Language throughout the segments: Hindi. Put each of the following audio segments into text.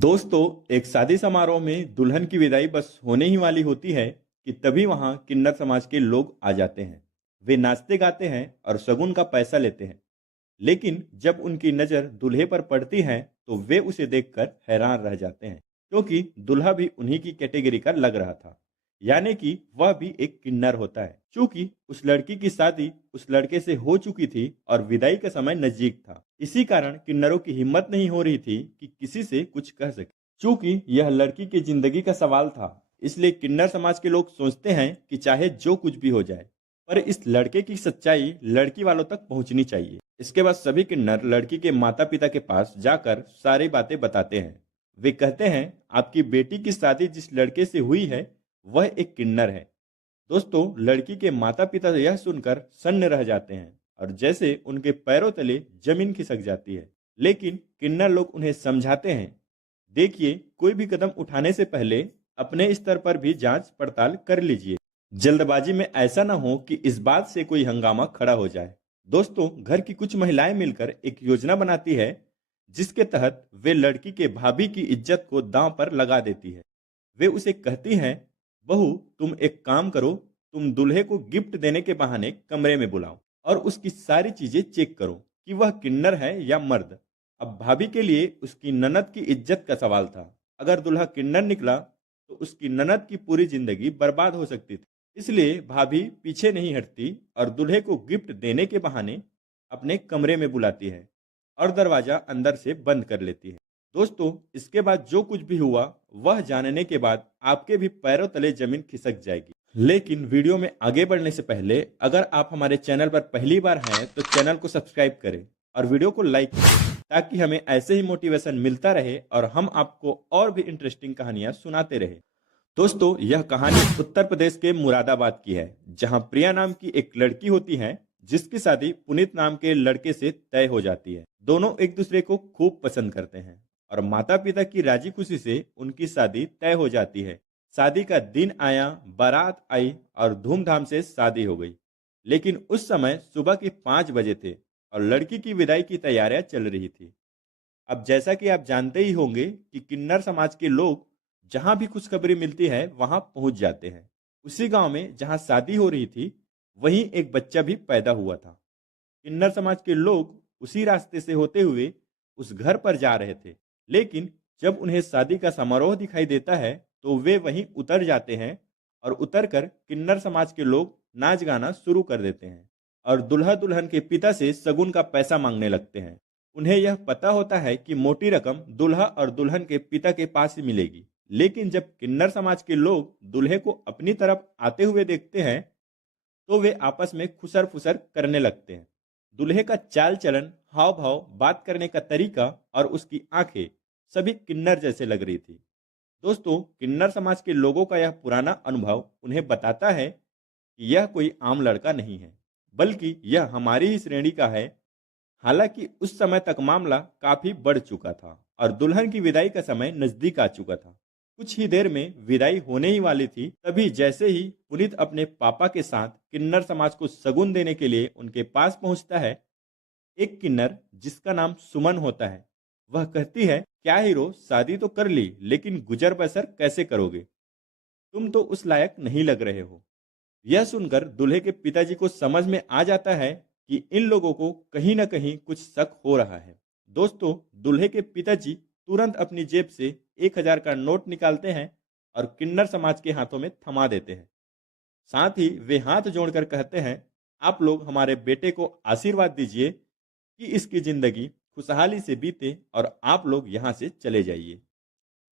दोस्तों, एक शादी समारोह में दुल्हन की विदाई बस होने ही वाली होती है कि तभी वहां किन्नर समाज के लोग आ जाते हैं। वे नाचते गाते हैं और शगुन का पैसा लेते हैं। लेकिन जब उनकी नजर दूल्हे पर पड़ती है तो वे उसे देखकर हैरान रह जाते हैं, क्योंकि दूल्हा भी उन्हीं की कैटेगरी का लग रहा था। यानी कि वह भी एक किन्नर होता है। चूंकि उस लड़की की शादी उस लड़के से हो चुकी थी और विदाई का समय नजदीक था, इसी कारण किन्नरों की हिम्मत नहीं हो रही थी कि किसी से कुछ कह सके। चूंकि यह लड़की की जिंदगी का सवाल था, इसलिए किन्नर समाज के लोग सोचते हैं कि चाहे जो कुछ भी हो जाए, पर इस लड़के की सच्चाई लड़की वालों तक पहुंचनी चाहिए। इसके बाद सभी किन्नर लड़की के माता पिता के पास जाकर सारी बातें बताते हैं। वे कहते हैं, आपकी बेटी की शादी जिस लड़के से हुई है वह एक किन्नर है। दोस्तों, लड़की के माता पिता यह सुनकर सन्न रह जाते हैं और जैसे उनके पैरों तले जमीन खिसक जाती है। लेकिन किन्नर लोग उन्हें समझाते हैं, देखिए, कोई भी कदम उठाने से पहले अपने स्तर पर भी जांच पड़ताल कर लीजिए। जल्दबाजी में ऐसा ना हो कि इस बात से कोई हंगामा खड़ा हो जाए। दोस्तों, घर की कुछ महिलाएं मिलकर एक योजना बनाती है, जिसके तहत वे लड़की के भाभी की इज्जत को दांव पर लगा देती है। वे उसे कहती हैं, बहू, तुम एक काम करो, तुम दूल्हे को गिफ्ट देने के बहाने कमरे में बुलाओ और उसकी सारी चीजें चेक करो कि वह किन्नर है या मर्द। अब भाभी के लिए उसकी ननद की इज्जत का सवाल था। अगर दूल्हा किन्नर निकला तो उसकी ननद की पूरी जिंदगी बर्बाद हो सकती थी। इसलिए भाभी पीछे नहीं हटती और दूल्हे को गिफ्ट देने के बहाने अपने कमरे में बुलाती है और दरवाजा अंदर से बंद कर लेती है। दोस्तों, इसके बाद जो कुछ भी हुआ वह जानने के बाद आपके भी पैरों तले जमीन खिसक जाएगी। लेकिन वीडियो में आगे बढ़ने से पहले अगर आप हमारे चैनल पर पहली बार हैं तो चैनल को सब्सक्राइब करें और वीडियो को लाइक करें, ताकि हमें ऐसे ही मोटिवेशन मिलता रहे और हम आपको और भी इंटरेस्टिंग कहानियां सुनाते रहे। दोस्तों, यह कहानी उत्तर प्रदेश के मुरादाबाद की है, जहां प्रिया नाम की एक लड़की होती है जिसकी शादी पुनीत नाम के लड़के से तय हो जाती है। दोनों एक दूसरे को खूब पसंद करते हैं और माता पिता की राजी खुशी से उनकी शादी तय हो जाती है। शादी का दिन आया, बारात आई और धूमधाम से शादी हो गई। लेकिन उस समय सुबह के 5 बजे थे और लड़की की विदाई की तैयारियां चल रही थी। अब जैसा कि आप जानते ही होंगे कि किन्नर समाज के लोग जहां भी खुशखबरी मिलती है वहां पहुंच जाते हैं। उसी गांव में जहां शादी हो रही थी, वहीं एक बच्चा भी पैदा हुआ था। किन्नर समाज के लोग उसी रास्ते से होते हुए उस घर पर जा रहे थे। लेकिन जब उन्हें शादी का समारोह दिखाई देता है तो वे वहीं उतर जाते हैं और उतरकर किन्नर समाज के लोग नाच गाना शुरू कर देते हैं और दुल्हा दुल्हन के पिता से शगुन का पैसा मांगने लगते हैं। उन्हें यह पता होता है कि मोटी रकम दुल्हा और दुल्हन के पिता के पास ही मिलेगी। लेकिन जब किन्नर समाज के लोग दूल्हे को अपनी तरफ आते हुए देखते हैं तो वे आपस में खुसर फुसर करने लगते हैं। दूल्हे का चाल चलन, हाव भाव, बात करने का तरीका और उसकी आंखें सभी किन्नर जैसे लग रही थी। दोस्तों, किन्नर समाज के लोगों का यह पुराना अनुभव उन्हें बताता है कि यह कोई आम लड़का नहीं है, बल्कि यह हमारी ही श्रेणी का है। हालांकि उस समय तक मामला काफी बढ़ चुका था और दुल्हन की विदाई का समय नजदीक आ चुका था। कुछ ही देर में विदाई होने ही वाली थी, तभी जैसे ही पुनीत अपने पापा के साथ किन्नर समाज को शगुन देने के लिए उनके पास पहुंचता है, एक किन्नर जिसका नाम सुमन होता है, वह कहती है, क्या हीरो, शादी तो कर ली, लेकिन गुजर बसर कैसे करोगे? तुम तो उस लायक नहीं लग रहे हो। यह सुनकर दूल्हे के पिताजी को समझ में आ जाता है कि इन लोगों को कहीं ना कहीं कुछ शक हो रहा है। दोस्तों, दूल्हे के पिताजी तुरंत अपनी जेब से 1,000 का नोट निकालते हैं और किन्नर समाज के हाथों में थमा देते हैं। साथ ही वे हाथ जोड़कर कहते हैं, आप लोग हमारे बेटे को आशीर्वाद दीजिए कि इसकी जिंदगी खुशहाली से बीते और आप लोग यहाँ से चले जाइए।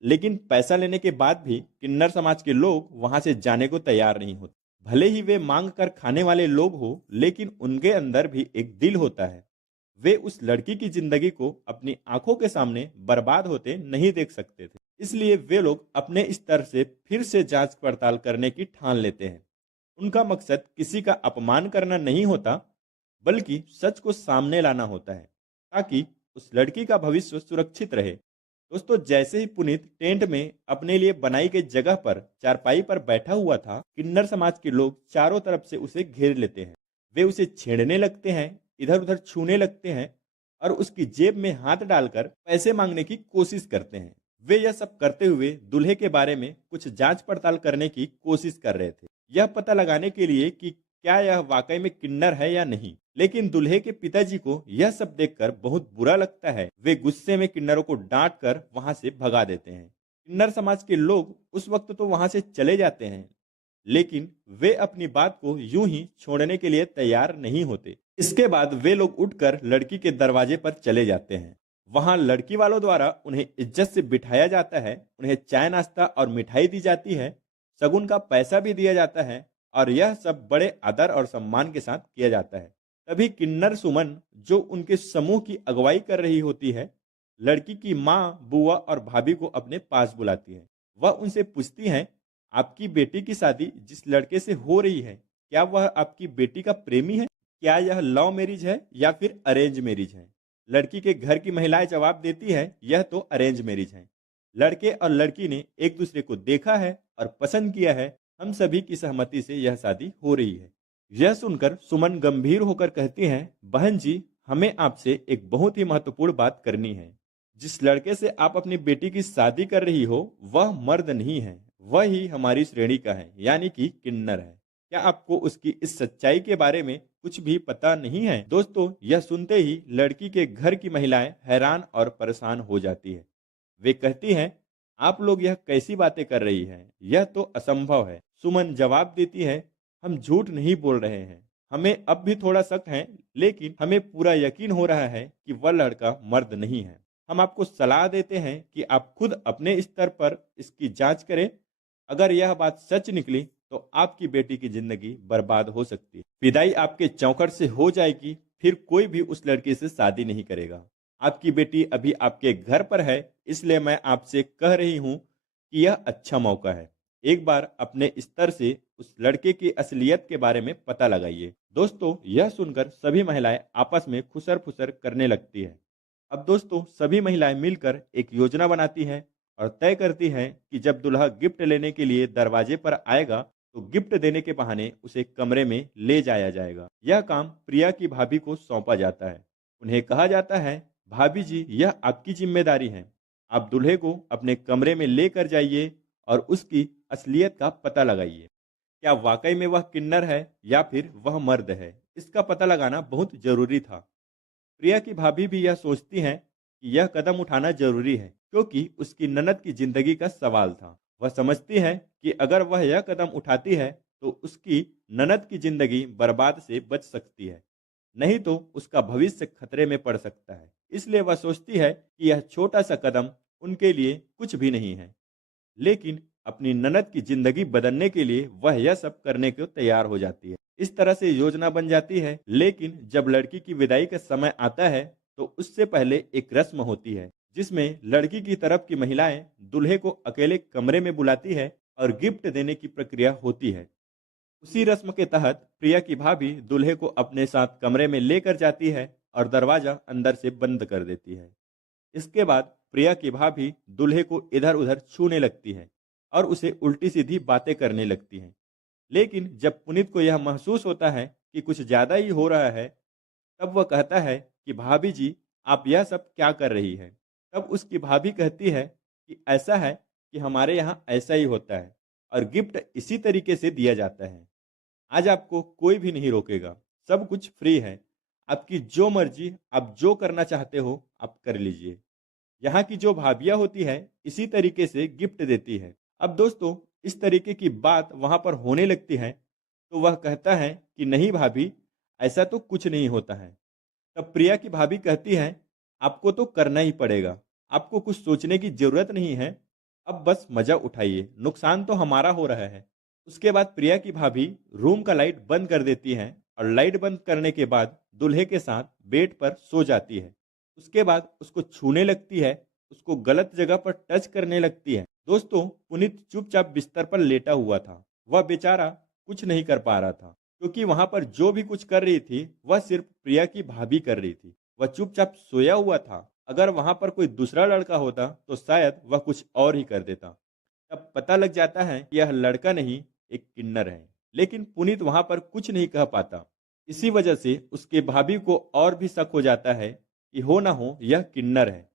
लेकिन पैसा लेने के बाद भी किन्नर समाज के लोग वहां से जाने को तैयार नहीं होते। भले ही वे मांग कर खाने वाले लोग हो, लेकिन उनके अंदर भी एक दिल होता है। वे उस लड़की की जिंदगी को अपनी आंखों के सामने बर्बाद होते नहीं देख सकते थे। इसलिए वे लोग अपने स्तर से फिर से जांच पड़ताल करने की ठान लेते हैं। उनका मकसद किसी का अपमान करना नहीं होता, बल्कि सच को सामने लाना होता है, ताकि उस लड़की का भविष्य सुरक्षित रहे। दोस्तों, जैसे ही पुनीत टेंट में अपने लिए बनाई गई जगह पर चारपाई पर बैठा हुआ था, किन्नर समाज के लोग चारों तरफ से उसे घेर लेते हैं। वे उसे छेड़ने लगते हैं, इधर उधर छूने लगते हैं और उसकी जेब में हाथ डालकर पैसे मांगने की कोशिश करते हैं। वे यह सब करते हुए दूल्हे के बारे में कुछ जांच पड़ताल करने की कोशिश कर रहे थे, यह पता लगाने के लिए कि क्या यह वाकई में किन्नर है या नहीं। लेकिन दूल्हे के पिताजी को यह सब देखकर बहुत बुरा लगता है। वे गुस्से में किन्नरों को डांट कर वहां से भगा देते हैं। किन्नर समाज के लोग उस वक्त तो वहां से चले जाते हैं, लेकिन वे अपनी बात को यूं ही छोड़ने के लिए तैयार नहीं होते। इसके बाद वे लोग उठकर लड़की के दरवाजे पर चले जाते हैं। वहां लड़की वालों द्वारा उन्हें इज्जत से बिठाया जाता है, उन्हें चाय नाश्ता और मिठाई दी जाती है, शगुन का पैसा भी दिया जाता है और यह सब बड़े आदर और सम्मान के साथ किया जाता है। तभी किन्नर सुमन, जो उनके समूह की अगुवाई कर रही होती है, लड़की की माँ, बुआ और भाभी को अपने पास बुलाती है। वह उनसे पूछती हैं, आपकी बेटी की शादी जिस लड़के से हो रही है, क्या वह आपकी बेटी का प्रेमी है? क्या यह लव मैरिज है या फिर अरेंज मैरिज है? लड़की के घर की महिलाएं जवाब देती है, यह तो अरेंज मैरिज है। लड़के और लड़की ने एक दूसरे को देखा है और पसंद किया है। हम सभी की सहमति से यह शादी हो रही है। यह सुनकर सुमन गंभीर होकर कहती हैं, बहन जी, हमें आपसे एक बहुत ही महत्वपूर्ण बात करनी है। जिस लड़के से आप अपनी बेटी की शादी कर रही हो, वह मर्द नहीं है, वह ही हमारी श्रेणी का है, यानी कि किन्नर है। क्या आपको उसकी इस सच्चाई के बारे में कुछ भी पता नहीं है? दोस्तों, यह सुनते ही लड़की के घर की महिलाएं हैरान और परेशान हो जाती है। वे कहती हैं, आप लोग यह कैसी बातें कर रही हैं? यह तो असंभव है। सुमन जवाब देती है, हम झूठ नहीं बोल रहे हैं। हमें अब भी थोड़ा शक है, लेकिन हमें पूरा यकीन हो रहा है कि वह लड़का मर्द नहीं है। हम आपको सलाह देते हैं कि आप खुद अपने स्तर पर इसकी जांच करें। अगर यह बात सच निकली तो आपकी बेटी की जिंदगी बर्बाद हो सकती है। विदाई आपके चौखट से हो जाएगी, फिर कोई भी उस लड़की से शादी नहीं करेगा। आपकी बेटी अभी आपके घर पर है, इसलिए मैं आपसे कह रही हूं कि यह अच्छा मौका है। एक बार अपने स्तर से उस लड़के की असलियत के बारे में पता लगाइए। दोस्तों, यह सुनकर सभी महिलाएं आपस में खुसर फुसर करने लगती है। अब दोस्तों, सभी महिलाएं मिलकर एक योजना बनाती हैं और तय करती हैं कि जब दूल्हा गिफ्ट लेने के लिए दरवाजे पर आएगा, तो गिफ्ट देने के बहाने उसे कमरे में ले जाया जाएगा। यह काम प्रिया की भाभी को सौंपा जाता है। उन्हें कहा जाता है, भाभी जी, यह आपकी जिम्मेदारी है। आप दूल्हे को अपने कमरे में लेकर जाइए और उसकी असलियत का पता लगाइए। क्या वाकई में वह किन्नर है या फिर वह मर्द है, इसका पता लगाना बहुत जरूरी था। प्रिया की भाभी भी यह सोचती हैं कि यह कदम उठाना जरूरी है, क्योंकि उसकी ननद की जिंदगी का सवाल था। वह समझती है कि अगर वह यह कदम उठाती है तो उसकी ननद की जिंदगी बर्बाद से बच सकती है, नहीं तो उसका भविष्य खतरे में पड़ सकता है। इसलिए वह सोचती है कि यह छोटा सा कदम उनके लिए कुछ भी नहीं है, लेकिन अपनी ननद की जिंदगी बदलने के लिए वह यह सब करने को तैयार हो जाती है। इस तरह से योजना बन जाती है। लेकिन जब लड़की की विदाई का समय आता है, तो उससे पहले एक रस्म होती है, जिसमें लड़की की तरफ की महिलाएं दूल्हे को अकेले कमरे में बुलाती है और गिफ्ट देने की प्रक्रिया होती है। उसी रस्म के तहत प्रिया की भाभी दूल्हे को अपने साथ कमरे में लेकर जाती है और दरवाजा अंदर से बंद कर देती है। इसके बाद प्रिया की भाभी दूल्हे को इधर उधर छूने लगती है और उसे उल्टी सीधी बातें करने लगती हैं। लेकिन जब पुनीत को यह महसूस होता है कि कुछ ज्यादा ही हो रहा है, तब वह कहता है कि भाभी जी, आप यह सब क्या कर रही हैं? तब उसकी भाभी कहती है कि ऐसा है कि हमारे यहाँ ऐसा ही होता है और गिफ्ट इसी तरीके से दिया जाता है। आज आपको कोई भी नहीं रोकेगा, सब कुछ फ्री है। आपकी जो मर्जी, आप जो करना चाहते हो आप कर लीजिए। यहाँ की जो भाभियाँ होती है, इसी तरीके से गिफ्ट देती है। अब दोस्तों, इस तरीके की बात वहां पर होने लगती है, तो वह कहता है कि नहीं भाभी, ऐसा तो कुछ नहीं होता है। तब प्रिया की भाभी कहती है, आपको तो करना ही पड़ेगा, आपको कुछ सोचने की जरूरत नहीं है, अब बस मजा उठाइए, नुकसान तो हमारा हो रहा है। उसके बाद प्रिया की भाभी रूम का लाइट बंद कर देती है और लाइट बंद करने के बाद दूल्हे के साथ बेड पर सो जाती है। उसके बाद उसको छूने लगती है, उसको गलत जगह पर टच करने लगती है। दोस्तों, पुनीत चुपचाप बिस्तर पर लेटा हुआ था। वह बेचारा कुछ नहीं कर पा रहा था, क्योंकि वहां पर जो भी कुछ कर रही थी वह सिर्फ प्रिया की भाभी कर रही थी। वह चुपचाप सोया हुआ था। अगर वहां पर कोई दूसरा लड़का होता तो शायद वह कुछ और ही कर देता। तब पता लग जाता है कि यह लड़का नहीं, एक किन्नर है। लेकिन पुनीत वहां पर कुछ नहीं कह पाता। इसी वजह से उसके भाभी को और भी शक हो जाता है कि हो ना हो यह किन्नर है।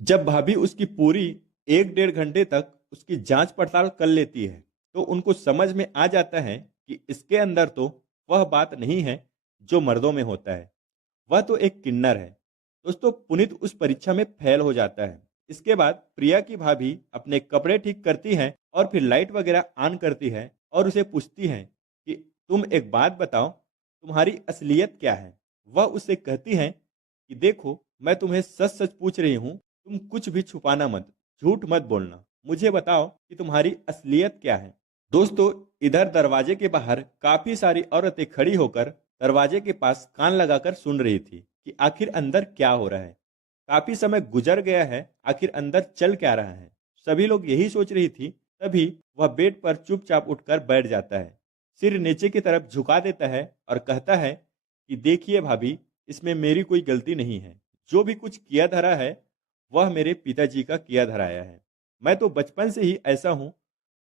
जब भाभी उसकी पूरी एक डेढ़ घंटे तक उसकी जांच पड़ताल कर लेती है तो उनको समझ में आ जाता है कि इसके अंदर तो वह बात नहीं है जो मर्दों में होता है, वह तो एक किन्नर है। दोस्तों, पुनीत उस परीक्षा में फेल हो जाता है। इसके बाद प्रिया की भाभी अपने कपड़े ठीक करती है और फिर लाइट वगैरह ऑन करती है और उसे पूछती है कि तुम एक बात बताओ, तुम्हारी असलियत क्या है। वह उसे कहती है कि देखो, मैं तुम्हें सच सच पूछ रही हूँ, तुम कुछ भी छुपाना मत, झूठ मत बोलना, मुझे बताओ कि तुम्हारी असलियत क्या है। दोस्तों, इधर दरवाजे के बाहर काफी सारी औरतें खड़ी होकर दरवाजे के पास कान लगाकर सुन रही थी कि आखिर अंदर क्या हो रहा है। काफी समय गुजर गया है, आखिर अंदर चल क्या रहा है, सभी लोग यही सोच रही थी। तभी वह बेड पर चुपचाप उठकर बैठ जाता है, सिर नीचे की तरफ झुका देता है और कहता है कि देखिए भाभी, इसमें मेरी कोई गलती नहीं है। जो भी कुछ किया धरा है वह मेरे पिताजी का किया धराया है। मैं तो बचपन से ही ऐसा हूँ।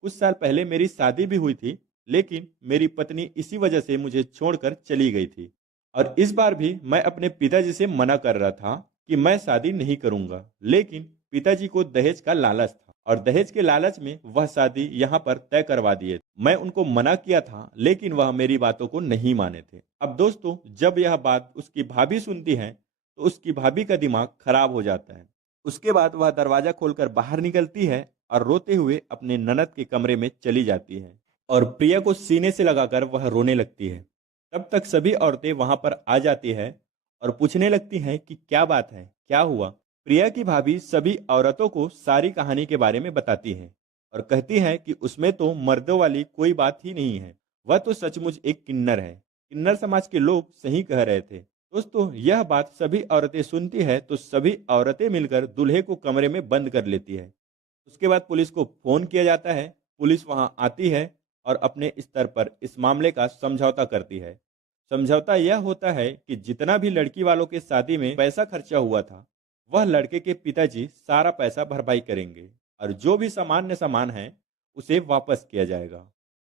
कुछ साल पहले मेरी शादी भी हुई थी, लेकिन मेरी पत्नी इसी वजह से मुझे छोड़कर चली गई थी। और इस बार भी मैं अपने पिताजी से मना कर रहा था कि मैं शादी नहीं करूंगा, लेकिन पिताजी को दहेज का लालच था और दहेज के लालच में वह शादी यहाँ पर तय करवा दिए। मैं उनको मना किया था, लेकिन वह मेरी बातों को नहीं माने थे। अब दोस्तों, जब यह बात उसकी भाभी सुनती है तो उसकी भाभी का दिमाग खराब हो जाता है। उसके बाद वह दरवाजा खोलकर बाहर निकलती है और रोते हुए अपने ननद के कमरे में चली जाती है और प्रिया को सीने से लगाकर वह रोने लगती है। तब तक सभी औरतें वहां पर आ जाती है और पूछने लगती हैं कि क्या बात है, क्या हुआ। प्रिया की भाभी सभी औरतों को सारी कहानी के बारे में बताती है और कहती है कि उसमें तो मर्दों वाली कोई बात ही नहीं है, वह तो सचमुच एक किन्नर है। किन्नर समाज के लोग सही कह रहे थे। दोस्तों, यह बात सभी औरतें सुनती है तो सभी औरतें मिलकर दूल्हे को कमरे में बंद कर लेती है। उसके बाद पुलिस को फोन किया जाता है। पुलिस वहां आती है और अपने स्तर पर इस मामले का समझौता करती है। समझौता यह होता है कि जितना भी लड़की वालों के शादी में पैसा खर्चा हुआ था, वह लड़के के पिताजी सारा पैसा भरपाई करेंगे और जो भी सामान्य सामान है उसे वापस किया जाएगा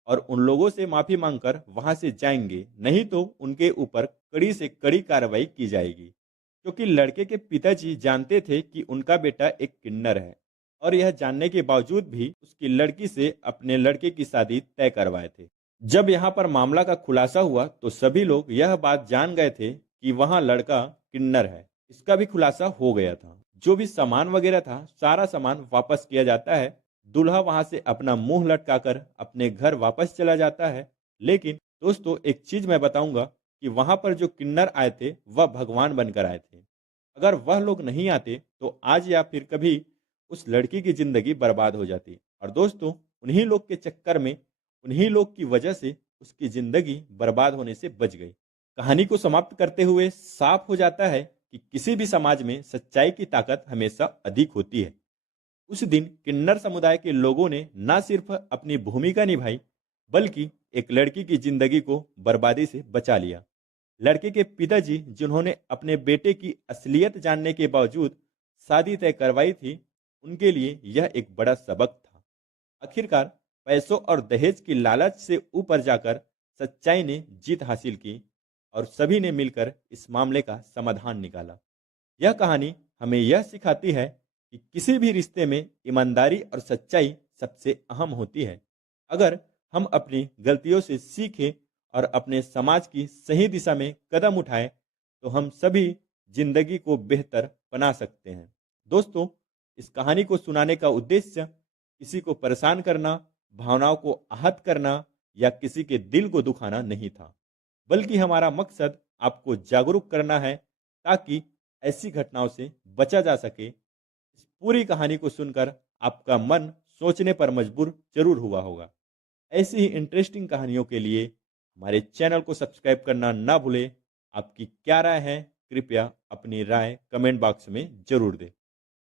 और उन लोगों से माफी मांगकर वहां से जाएंगे, नहीं तो उनके ऊपर कड़ी से कड़ी कार्रवाई की जाएगी। क्योंकि लड़के के पिताजी जानते थे कि उनका बेटा एक किन्नर है और यह जानने के बावजूद भी उसकी लड़की से अपने लड़के की शादी तय करवाए थे। जब यहाँ पर मामला का खुलासा हुआ तो सभी लोग यह बात जान गए थे कि वहाँ लड़का किन्नर है। इसका भी खुलासा हो गया था। जो भी सामान वगैरह था, सारा सामान वापस किया जाता है। दूल्हा वहां से अपना मुंह लटकाकर अपने घर वापस चला जाता है। लेकिन दोस्तों, एक चीज मैं बताऊंगा कि वहां पर जो किन्नर आए थे वह भगवान बनकर आए थे। अगर वह लोग नहीं आते तो आज या फिर कभी उस लड़की की जिंदगी बर्बाद हो जाती। और दोस्तों, उन्हीं लोग के चक्कर में, उन्हीं लोग की वजह से उसकी जिंदगी बर्बाद होने से बच गई। कहानी को समाप्त करते हुए साफ हो जाता है कि किसी भी समाज में सच्चाई की ताकत हमेशा अधिक होती है। उस दिन किन्नर समुदाय के लोगों ने न सिर्फ अपनी भूमिका निभाई, बल्कि एक लड़की की जिंदगी को बर्बादी से बचा लिया। लड़के के पिताजी जिन्होंने अपने बेटे की असलियत जानने के बावजूद शादी तय करवाई थी, उनके लिए यह एक बड़ा सबक था। आखिरकार पैसों और दहेज की लालच से ऊपर जाकर सच्चाई ने जीत हासिल की और सभी ने मिलकर इस मामले का समाधान निकाला। यह कहानी हमें यह सिखाती है कि किसी भी रिश्ते में ईमानदारी और सच्चाई सबसे अहम होती है। अगर हम अपनी गलतियों से सीखें और अपने समाज की सही दिशा में कदम उठाएं, तो हम सभी जिंदगी को बेहतर बना सकते हैं। दोस्तों, इस कहानी को सुनाने का उद्देश्य किसी को परेशान करना, भावनाओं को आहत करना या किसी के दिल को दुखाना नहीं था, बल्कि हमारा मकसद आपको जागरूक करना है ताकि ऐसी घटनाओं से बचा जा सके। इस पूरी कहानी को सुनकर आपका मन सोचने पर मजबूर जरूर हुआ होगा। ऐसी ही इंटरेस्टिंग कहानियों के लिए हमारे चैनल को सब्सक्राइब करना ना भूलें। आपकी क्या राय है, कृपया अपनी राय कमेंट बॉक्स में जरूर दें।